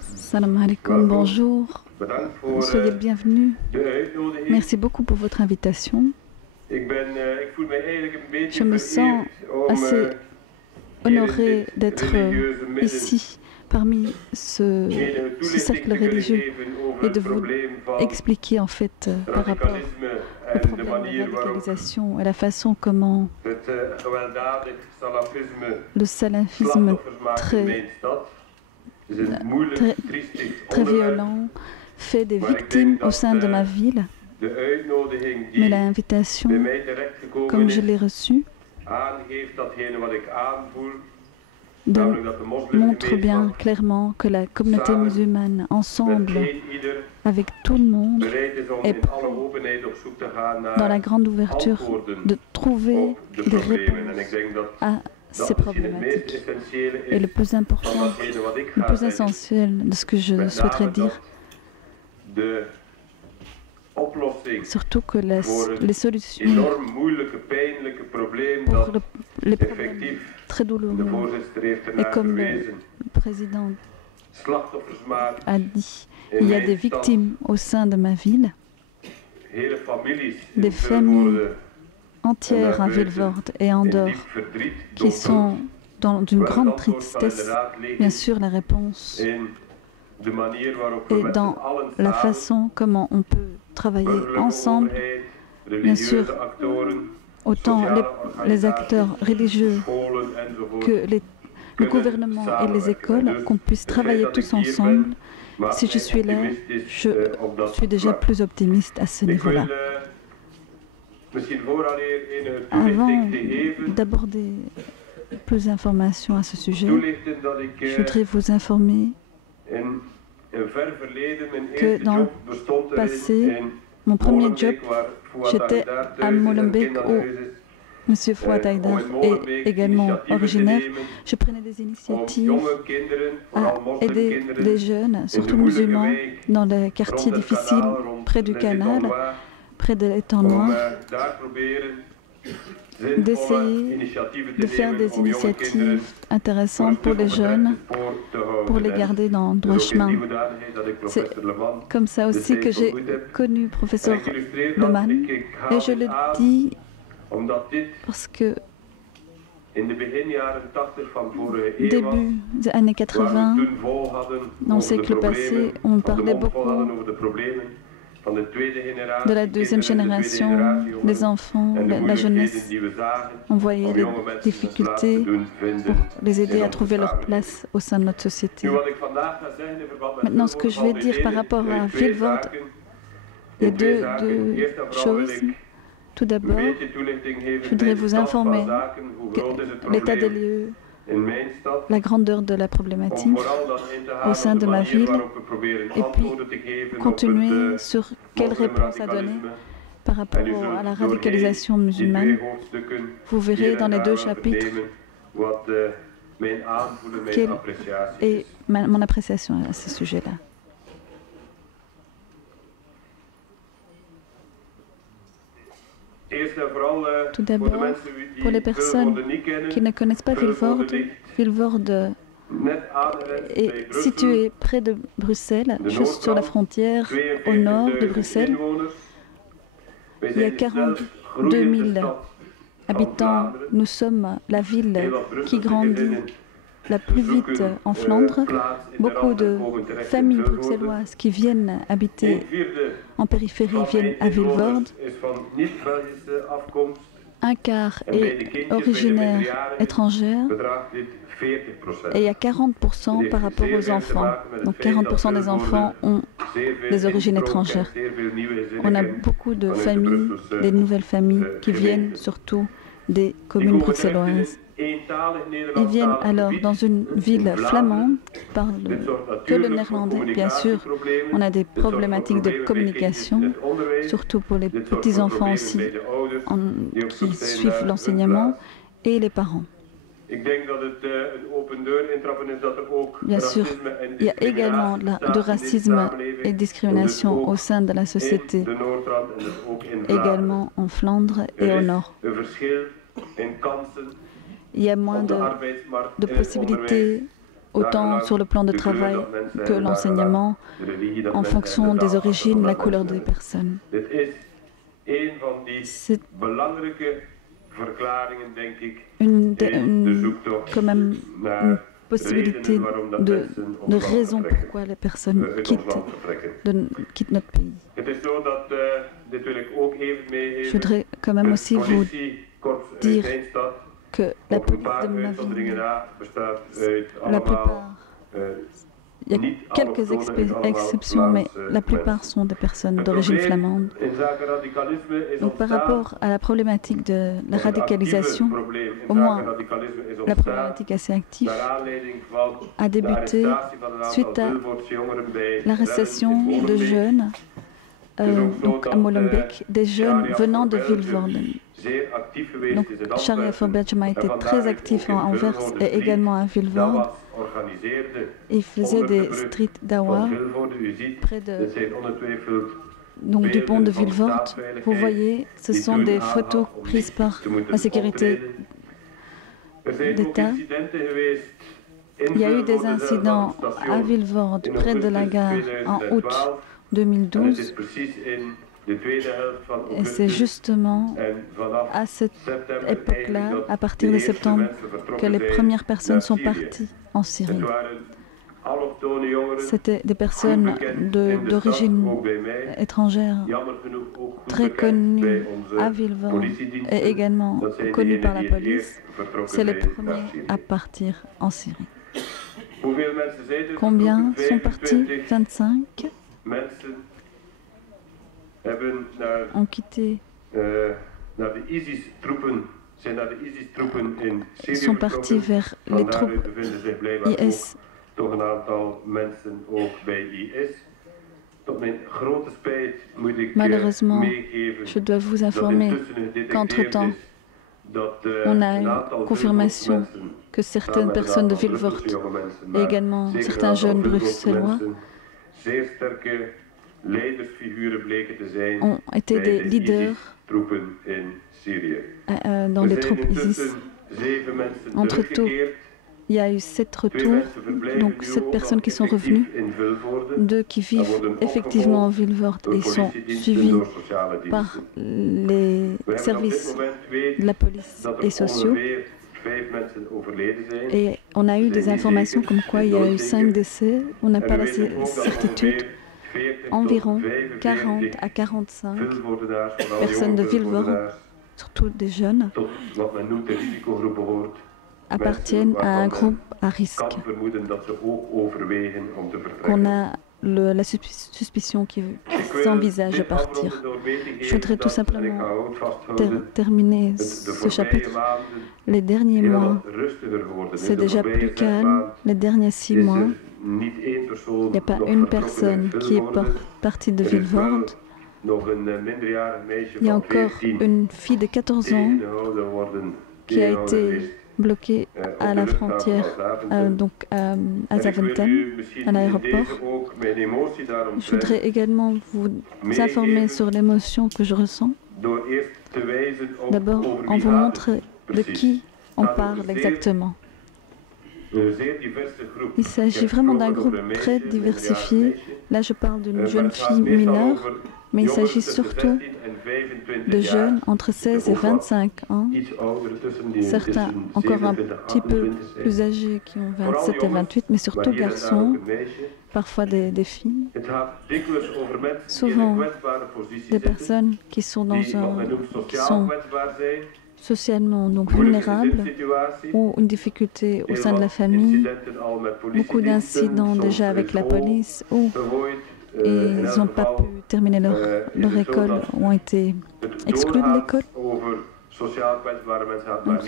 Salam alaikum, bonjour, soyez le bienvenu. Merci beaucoup pour votre invitation. Je me sens assez honoré d'être ici parmi ce cercle religieux et de vous expliquer en fait par rapport au problème de la radicalisation et la façon comment le salafisme très violent fait des victimes au sein de ma ville. Mais l'invitation, comme je l'ai reçue, montre bien clairement que la communauté musulmane, ensemble, avec tout le monde, est prête, dans la grande ouverture, de trouver des réponses à ces problématiques. Et le plus important, le plus essentiel de ce que je souhaiterais dire, surtout que les solutions pour les problèmes très douloureux, et comme le président a dit, il y a des victimes au sein de ma ville, des familles entières à Vilvoorde et en dehors qui sont dans une grande tristesse. Bien sûr, la réponse est dans la façon comment on peut travailler ensemble. Bien sûr, autant les acteurs religieux que le gouvernement et les écoles, qu'on puisse travailler tous ensemble. Si je suis là, je suis déjà plus optimiste à ce niveau-là. Avant d'aborder plus d'informations à ce sujet, je voudrais vous informer que dans le passé, mon premier job, j'étais à Molenbeek où M. Fouad Haïdar est également originaire. Je prenais des initiatives à aider les jeunes, surtout musulmans, dans les quartiers difficiles, près du canal, près de l'étang noir, d'essayer de faire des initiatives intéressantes pour les jeunes, pour les garder dans le droit chemin. C'est comme ça aussi que j'ai connu le professeur Leman, et je le dis parce que début des années 80, dans le siècle passé, on parlait beaucoup de la deuxième génération, les enfants, la jeunesse. On voyait les difficultés pour les aider à trouver leur place au sein de notre société. Maintenant, ce que je vais dire par rapport à Vilvoorde, il y a deux choses. Tout d'abord, je voudrais vous informer de l'état des lieux, la grandeur de la problématique au sein de ma ville, et puis continuer sur quelle réponse à donner par rapport à la radicalisation musulmane. Vous verrez dans les deux chapitres quelle est mon appréciation à ce sujet-là. Tout d'abord, pour les personnes qui ne connaissent pas Vilvoorde, Vilvoorde est situé près de Bruxelles, juste sur la frontière au nord de Bruxelles. Il y a 42 000 habitants. Nous sommes la ville qui grandit la plus vite en Flandre. Beaucoup de familles bruxelloises qui viennent habiter en périphérie viennent à Vilvoorde. Un quart est originaire étrangère et il y a 40% par rapport aux enfants. Donc 40% des enfants ont des origines étrangères. On a beaucoup de familles, des nouvelles familles qui viennent surtout des communes bruxelloises. Ils viennent alors dans une ville flamande qui parle que le néerlandais. Bien sûr, on a des problématiques de communication, surtout pour les petits-enfants aussi, qui suivent l'enseignement, et les parents. Bien sûr, il y a également de racisme et discrimination au sein de la société, également en Flandre et au nord. Il y a moins de possibilités autant sur le plan de travail que l'enseignement, en fonction des origines, la couleur des personnes. C'est quand même une possibilité de raison pourquoi les personnes quittent notre pays. Je voudrais quand même aussi vous dire que la police de Mlavin, la plupart, il y a quelques exceptions, mais la plupart sont des personnes d'origine flamande. Donc par rapport à la problématique de la radicalisation, au moins la problématique assez active, a débuté suite à l'arrestation de jeunes donc à Molenbeek, des jeunes venant de Vilvoorde. Donc Shari'a for Belgium a été très actif à Anvers et également à Vilvoorde. Il faisait des street dawah près donc, du pont de Vilvoorde. Vous voyez, ce sont des photos prises par la sécurité d'État. Il y a eu des incidents à Vilvoorde, près de la gare, en août 2012. Et c'est justement à cette époque-là, à partir de septembre, que les premières personnes sont parties en Syrie. C'était des personnes d'origine étrangère, très connues à Vilvoorde et également connues par la police. C'est les premiers à partir en Syrie. Combien sont partis? 25 ont quitté, sont partis vers les troupes IS. Malheureusement, je dois vous informer qu'entre-temps, on a une confirmation que certaines personnes de Vilvoorde et également certains jeunes bruxellois ont été des leaders dans les troupes ISIS. Entre-temps, il y a eu 7 retours, donc 7 personnes qui sont revenues, 2 qui vivent effectivement en Vilvoorde et sont suivis par les services de la police et sociaux. Et on a eu des informations comme quoi il y a eu 5 décès, on n'a pas la certitude. Environ 40 à 45 personnes de Vilvoorde, surtout des jeunes, appartiennent à un groupe à risque. On a la suspicion qui s'envisage de partir. Je voudrais tout simplement terminer ce chapitre. Les derniers mois, c'est déjà plus calme. Les derniers 6 mois, il n'y a pas une personne qui est partie de Vilvoorde. Il y a encore une fille de 14 ans qui a été bloquée à la frontière, donc à Zaventem, à l'aéroport. Je voudrais également vous informer sur l'émotion que je ressens. D'abord, on vous montre de qui on parle exactement. Il s'agit vraiment d'un groupe très diversifié. Là, je parle d'une jeune fille mineure, mais il s'agit surtout de jeunes entre 16 et 25 ans, certains encore un petit peu plus âgés qui ont 27 et 28, mais surtout garçons, parfois des filles. Souvent des personnes qui sont socialement donc vulnérables ou une difficulté au sein de la famille, beaucoup d'incidents déjà avec la police ou ils n'ont pas pu terminer leur école ou ont été exclus de l'école. Donc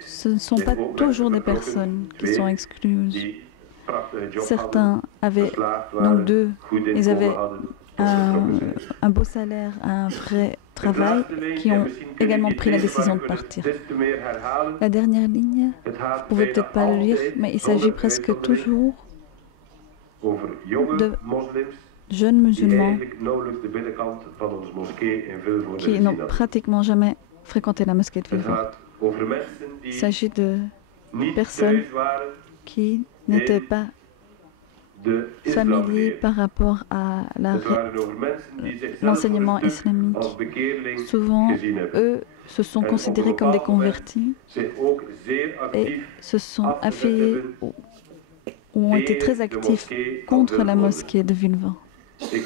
ce ne sont pas toujours des personnes qui sont excluses. Certains avaient donc ils avaient un beau salaire, un vrai travail, qui ont également pris la décision de partir. La dernière ligne, vous ne pouvez peut-être pas le lire, mais il s'agit presque toujours de jeunes musulmans qui n'ont pratiquement jamais fréquenté la mosquée de Vilvoorde. Il s'agit de personnes qui n'étaient pas familiers par rapport à l'enseignement islamique. Souvent, eux se sont considérés comme des convertis et se sont affiliés ou ont été très actifs contre la mosquée de Vilvoorde. Je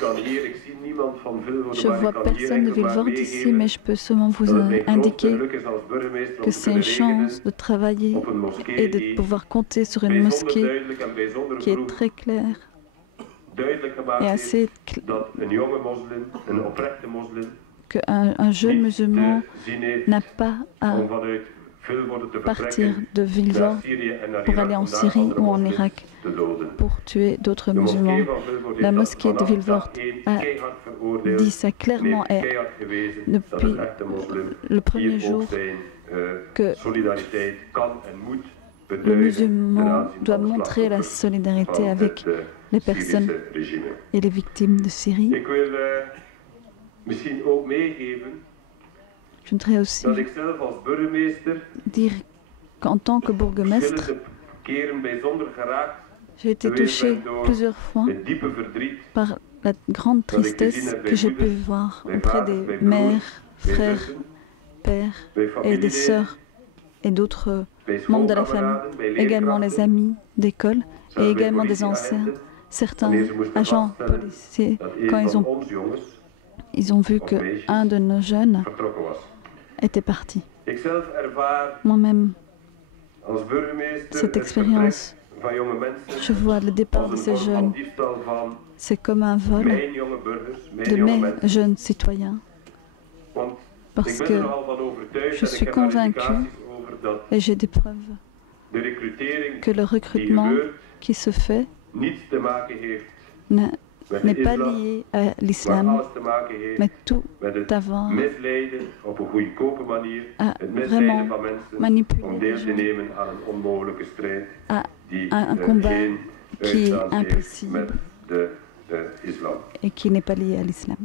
ne vois personne de Vilvoorde ici, mais je peux seulement vous indiquer que c'est une chance de travailler et de pouvoir compter sur une mosquée qui est très claire et assez qu'un jeune musulman n'a pas à partir de Vilvoorde pour aller en Syrie ou en Irak pour tuer d'autres musulmans. La mosquée de Vilvoorde a dit ça clairement et depuis le premier jour que le musulman doit montrer la solidarité avec les personnes et les victimes de Syrie. Je voudrais aussi dire qu'en tant que bourgmestre, j'ai été touché plusieurs fois par la grande tristesse que j'ai pu voir auprès des mères, frères, pères et des sœurs et d'autres membres de la famille, également les amis d'école et également des anciens, certains agents policiers, quand ils ont vu qu'un de nos jeunes était parti. Moi-même, cette expérience, je vois le départ de ces jeunes, c'est comme un vol de mes jeunes citoyens, parce que je suis convaincu, et j'ai des preuves, que le recrutement qui se fait n'est pas lié à l'islam, mais tout avant à vraiment manipuler les gens à un combat qui est impossible et qui n'est pas lié à l'islam.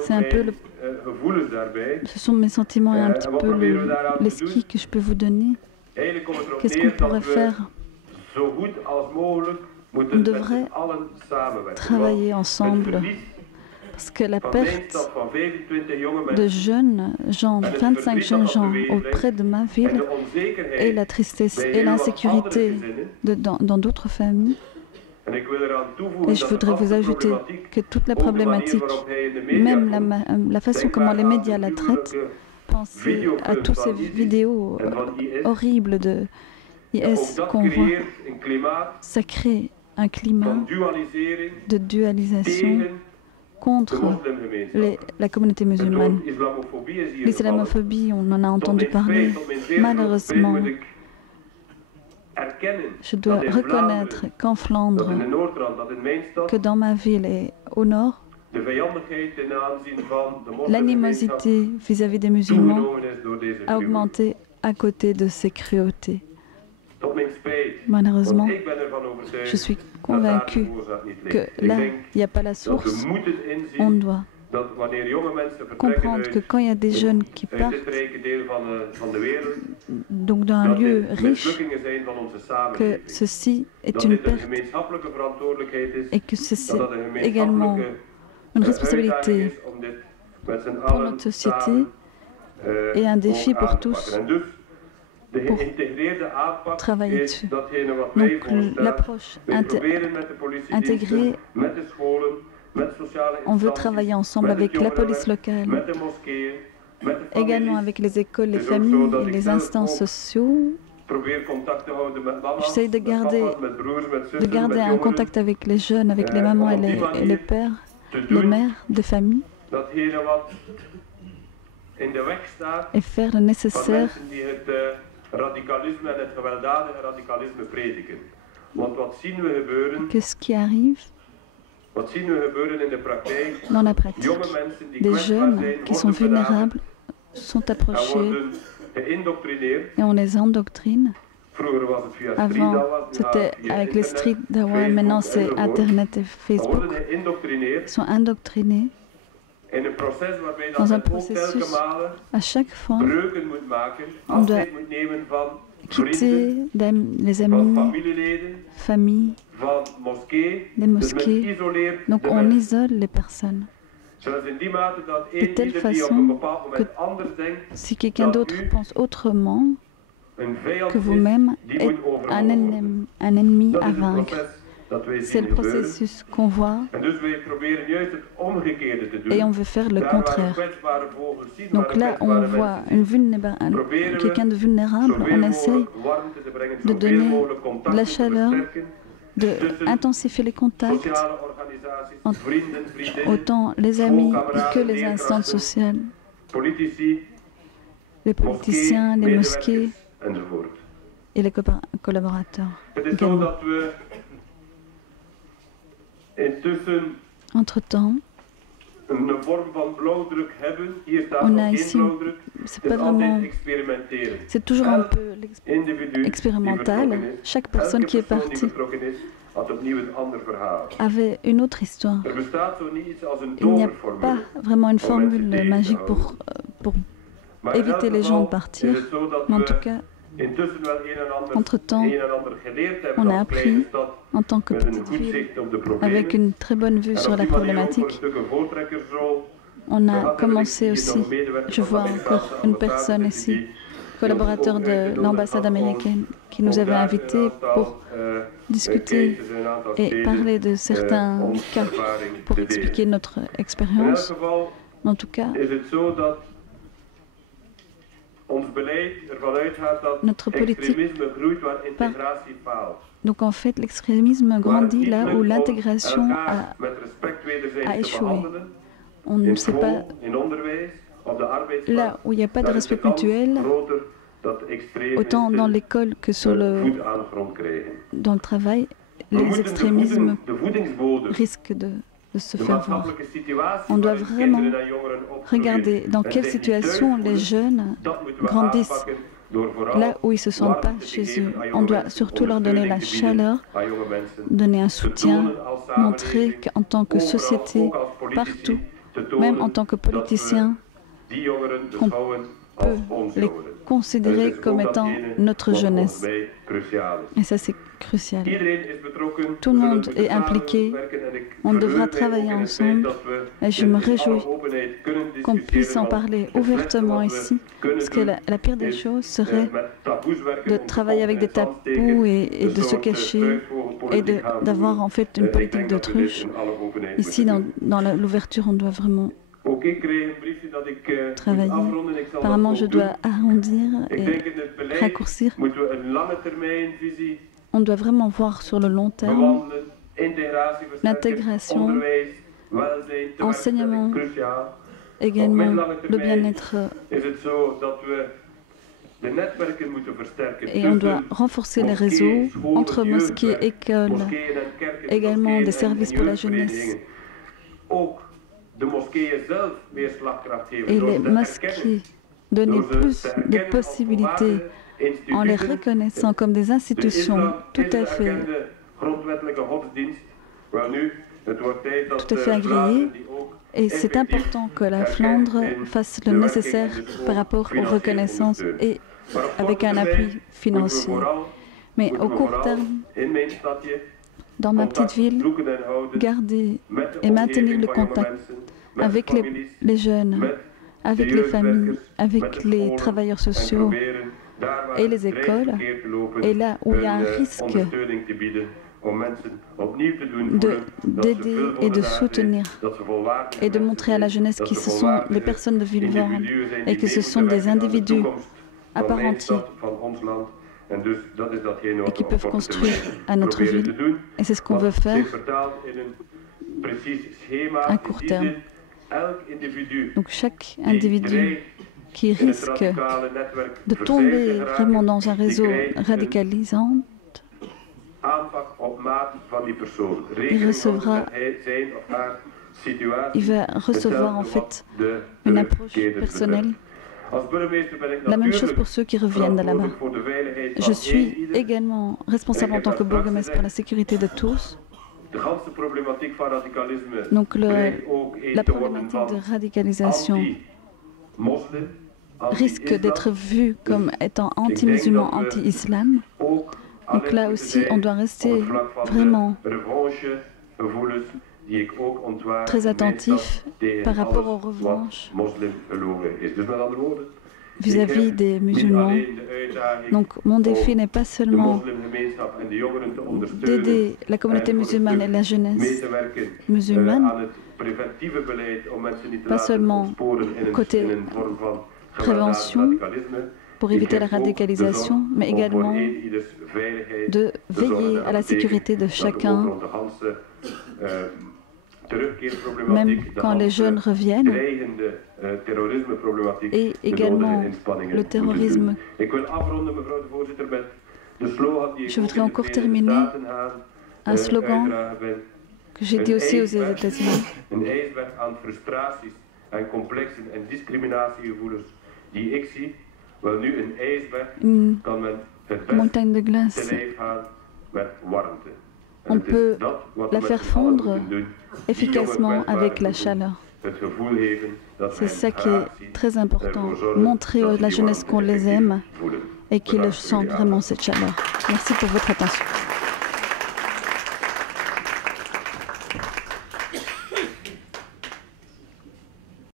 C'est un peu ce sont mes sentiments et un petit peu l'esquisse que je peux vous donner. Qu'est-ce qu'on pourrait faire? On devrait travailler ensemble parce que la perte de jeunes gens, 25 jeunes gens auprès de ma ville et la tristesse et l'insécurité dans d'autres familles. Et je voudrais vous ajouter que toute la problématique, même la façon comment les médias la traitent, pensez à toutes ces vidéos horribles de IS qu'on voit, ça crée un climat de dualisation contre la communauté musulmane. L'islamophobie, on en a entendu parler. Malheureusement, je dois reconnaître qu'en Flandre, que dans ma ville et au nord, l'animosité vis-à-vis des musulmans a augmenté à côté de ces cruautés. Malheureusement, je suis convaincu que là, il n'y a pas la source. On doit comprendre que quand il y a des jeunes qui partent donc dans un lieu riche, que ceci est une perte et que c'est également une responsabilité pour notre société et un défi pour tous pour travailler dessus. Donc l'approche intégrée, on veut travailler ensemble avec la police locale, également avec les écoles, les familles et les instances sociaux. J'essaie de garder un contact avec les jeunes, avec les mamans et les pères, les mères de famille, et faire le nécessaire que ce qui arrive dans la pratique, des jeunes qui sont vulnérables sont approchés et on les endoctrine. Avant, c'était avec les street dawa, maintenant c'est Internet et Facebook. Ils sont indoctrinés dans un processus. À chaque fois, on doit quitter les amis, familles, les mosquées. Donc on isole les personnes. De telle façon que si quelqu'un d'autre pense autrement que vous-même, est un ennemi à vaincre. C'est le processus qu'on voit et on veut faire le contraire. Donc là, on voit quelqu'un de vulnérable, on essaye de donner de la chaleur, d'intensifier les contacts, autant les amis que les instances sociales, les politiciens, les mosquées et les collaborateurs également. Entre-temps, on a ici, c'est pas vraiment, c'est toujours un peu expérimental. Chaque personne qui est partie avait une autre histoire. Il n'y a pas vraiment une formule magique pour éviter les gens de partir, mais en tout cas, entre-temps, on a appris, en tant que petite ville, avec une très bonne vue sur la problématique, on a commencé aussi, je vois encore une personne ici, collaborateur de l'ambassade américaine, qui nous avait invités pour discuter et parler de certains cas, pour expliquer notre expérience. En tout cas, notre politique, donc en fait, l'extrémisme grandit là où l'intégration a échoué. On ne sait pas, là où il n'y a pas de respect mutuel, autant dans l'école que dans le travail, les extrémismes risquent de se faire voir. On doit vraiment regarder dans quelle situation les jeunes grandissent, là où ils ne se sentent pas chez eux. On doit surtout leur donner la chaleur, donner un soutien, montrer qu'en tant que société, partout, même en tant que politicien, qu'on peut les considérer comme étant notre jeunesse. Et ça, c'est crucial. Tout le monde est impliqué. On devra travailler ensemble. Et je me réjouis qu'on puisse en parler ouvertement ici. Parce que la pire des choses serait de travailler avec des tabous et de se cacher et d'avoir en fait une politique d'autruche. Ici, dans l'ouverture, on doit vraiment travailler. Apparemment, je dois arrondir et raccourcir. On doit vraiment voir sur le long terme l'intégration, enseignement, également le bien-être. Et on doit renforcer les réseaux entre mosquées, écoles, également des services pour la jeunesse. Et les mosquées, donner plus de possibilités en les reconnaissant comme des institutions tout à fait agréées. Et c'est important que la Flandre fasse le nécessaire par rapport aux reconnaissances et avec un appui financier. Mais au court terme, dans ma petite ville, garder et maintenir le contact avec les jeunes, avec les familles, avec les travailleurs sociaux et les écoles, et là où il y a un risque d'aider et de soutenir et de montrer à la jeunesse que ce sont des personnes de Vilvoorde et que ce sont des individus à part entière et qui peuvent construire à notre ville. Et c'est ce qu'on veut faire à court terme. Donc chaque individu qui risque de tomber vraiment dans un réseau radicalisant, il va recevoir en fait une approche personnelle. La même chose pour ceux qui reviennent de là-bas. Je suis également responsable en tant que bourgmestre pour la sécurité de tous. Donc la problématique de radicalisation risque d'être vu comme étant anti-musulman, anti-islam. Donc là aussi, on doit rester vraiment très attentif par rapport aux revanches vis-à-vis des musulmans. Donc mon défi n'est pas seulement d'aider la communauté musulmane et la jeunesse musulmane, pas seulement côté prévention pour éviter la radicalisation, mais également de veiller à la sécurité de chacun, même quand les jeunes reviennent, et également le terrorisme. Je voudrais encore terminer un slogan que j'ai dit aussi aux États-Unis. Une montagne de glace, on peut la faire fondre efficacement avec la chaleur. C'est ça qui est très important, montrer à la jeunesse qu'on les aime et qu'ils sentent vraiment cette chaleur. Merci pour votre attention.